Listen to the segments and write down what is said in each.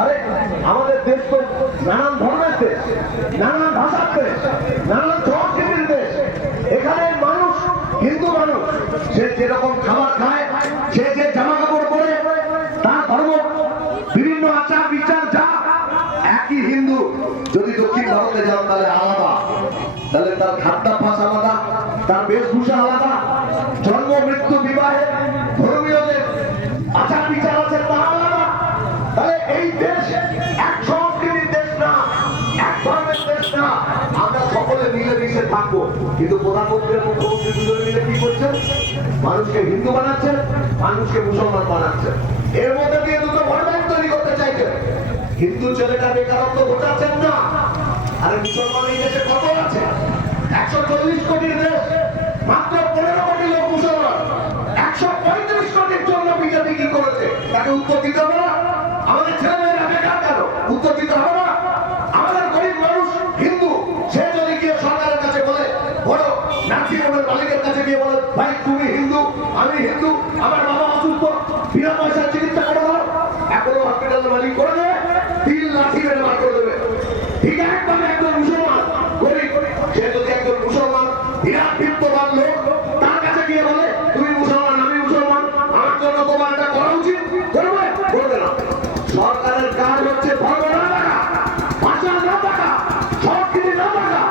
আরে আমাদের দেশ তো নানান ধর্মের দেশ, নানান ভাষার দেশ, নানান সংস্কৃতির দেশ। এখানে মানুষ, হিন্দু মানুষ, সে যেরকম খাবার খায়, সে যে জামা কাপড় পরে, তার ধর্ম, বিভিন্ন আচার বিচার যা একই হিন্দু। যদি দক্ষিণ ভারতে যান তাহলে আলাদা, তাহলে তার খাদ্যাভ্যাস আলাদা, তার বেশভূষা আলাদা, জন্ম মৃত্যু বিবাহে ধর্মীয় যে আচার বিচার আছে তা আলাদা। তাহলে এই দেশ এক সংস্কৃতির দেশ না, এক ধর্মের দেশ না। আমরা সকলে মিলেমিশে থাকবো, কিন্তু প্রধানমন্ত্রী মুখ্যমন্ত্রী দুজনে মিলে কি করছেন? মানুষকে হিন্দু বানাচ্ছেন, মানুষকে মুসলমান বানাচ্ছেন। এর মধ্যে দিয়ে দুটো ভণ্ডামি তৈরি করতে চাইছেন। হিন্দু ছেলেটা বেকারত্ব ঘটাচ্ছেন না, আর মুসলমান এই দেশে কত আছে? 140 কোটির দেশ, মাত্র 15 কোটি লোক মুসলমান। 135 কোটির জন্য বিজেপি কি করেছে তাকে উত্তর দিতে হবে না? আমাদের ছেলেমেয়েরা বেকার কেন? উত্তর দিতে হবে না? আমাদের গরিব মানুষ হিন্দু, সে যদি গিয়ে সরকারের কাছে বলে, বড় নার্সিংহোমের মালিকের কাছে গিয়ে বলে, ভাই তুমি হিন্দু, আমি হিন্দু, আমার বাবা অসুস্থ, বিনা পয়সার চিকিৎসা করে দাও, এখনো হসপিটালের মালিক করে দেবে, 3 লাঠি মেরে বার করে দেবে। ঠিক একভাবে একজন মুসলমান গরিব, সে যদি একজন মুসলমান বিরাট বিত্তবান লোক তার কাছে গিয়ে বলে, তুমি মুসলমান, আমি মুসলমান, আমার জন্য তোমার এটা করা উচিত, করবে? করবে না। সরকারের কাজ হচ্ছে ধর্ম না দেখা, ভাষা না দেখা, সংস্কৃতি না দেখা,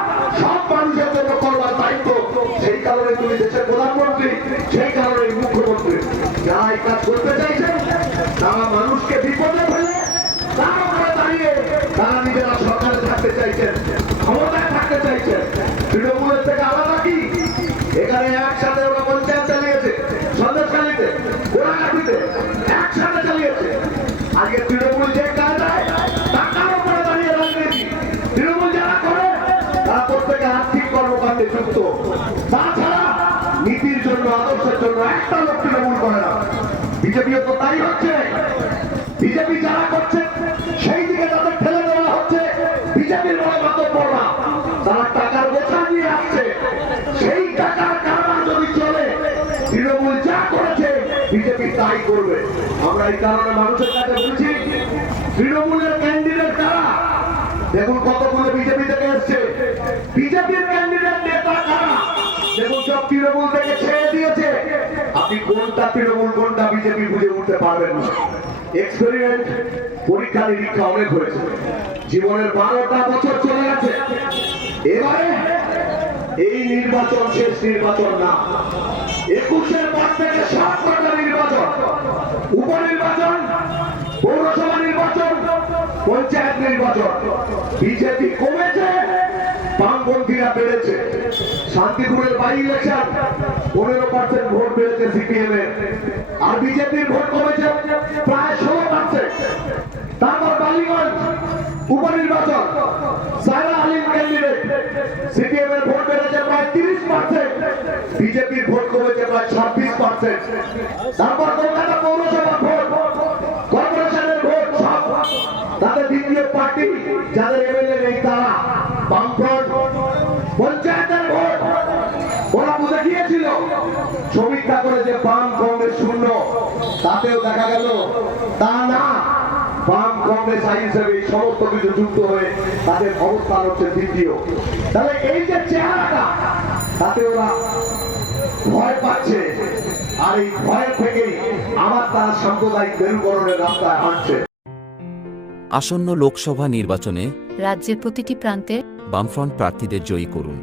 সব মানুষের জন্য করবার দায়িত্ব। সেই কারণে তুমি দেশের প্রধানমন্ত্রী, সেই কারণে মুখ্যমন্ত্রী। যারা এই কাজ করতে চাইছেন তারা মানুষকে বিপদে ফেলে তার উপরে দাঁড়িয়ে তারা নিজেরা সরকারে থাকতে চাইছেন, ক্ষমতায় থাকতে চাইছেন। তৃণমূলের থেকে আলাদা কি? এখানে একসাথে ওরা পঞ্চায়েত চালিয়েছে, সন্দেশখালীতে, গোড়াঘাটিতে একসাথে চালিয়েছে। আজকে তৃণমূল যে কায়দায় টাকার উপরে দাঁড়িয়ে রাজনীতি, তৃণমূল যারা করে তারা প্রত্যেকে আর্থিক কর্মকাণ্ডে যুক্ত। তাছাড়া নীতির জন্য, আদর্শের জন্য একটা লোক তৃণমূল করে না। বিজেপিও তো তাই হচ্ছে। বিজেপি যারা করছে সেই দিকে তাদের ঠেলে দেওয়া হচ্ছে। বিজেপির বড় মাতব্বররা তারা টাকার বোঝা নিয়ে আসছে, সেই টাকার কারবার যদি চলে, তৃণমূল যা করেছে বিজেপি তাই করবে। আমরা এই কারণে মানুষের কাছে বলছি, তৃণমূলের ক্যান্ডিডেট কারা? দেখুন কতগুলো বিজেপি থেকে এসছে। বিজেপির ক্যান্ডিডেট নেতা কারা? দেখুন সব তৃণমূল থেকে ছেড়ে দিয়েছে। আপনি কোনটা তৃণমূল কোনটা বিজেপি বুঝে উঠতে পারবেন না। এক্সপেরিমেন্ট, পরীক্ষা নিরীক্ষা অনেক হয়েছে। জীবনের 12টা বছর চলে গেছে। এবারে এই নির্বাচন শেষ নির্বাচন না। 21-এর পর থেকে 7টা নির্বাচন, উপনির্বাচন, পৌরসভা নির্বাচন, পঞ্চায়েত নির্বাচন। বিজেপি কমেছে, বামপন্থীরা বেড়েছে। শান্তিপুরের বাই ইলেকশন 15% ভোট বেড়েছে সিপিএম এর, আর বিজেপির ভোট কমেছে প্রায় 16%। তারপর বালিগঞ্জ উপনির্বাচন, সায়রা আলীম ক্যান্ডিডেট, সিপিএম এর ভোট বেড়েছে প্রায় 30%, বিজেপির ভোট কমেছে প্রায় 26%। তারপর কলকাতা পৌরসভা ভোট, কর্পোরেশনের ভোট, সব তাদের দ্বিতীয় পার্টি যাদের এমএলএ নেই তারা, বামফ্রন্ট। পঞ্চায়েতের ভোট ওরা বুঝে গিয়েছিল, সমীক্ষা করে যে বাম কংগ্রেস শূন্য, তাতেও দেখা গেল তা না। বাম কংগ্রেস আই হিসেবে এই সমস্ত কিছু যুক্ত হয়ে তাদের অবস্থান হচ্ছে দ্বিতীয়। তাহলে এই যে চেহারাটা, তাতে ওরা ভয় পাচ্ছে, আর এই ভয়ের থেকেই আবার তারা সাম্প্রদায়িক মেরুকরণের রাস্তায় হাঁটছে। আসন্ন লোকসভা নির্বাচনে রাজ্যের প্রতিটি প্রান্তে বামফ্রন্ট প্রার্থীদের জয়ী করুন।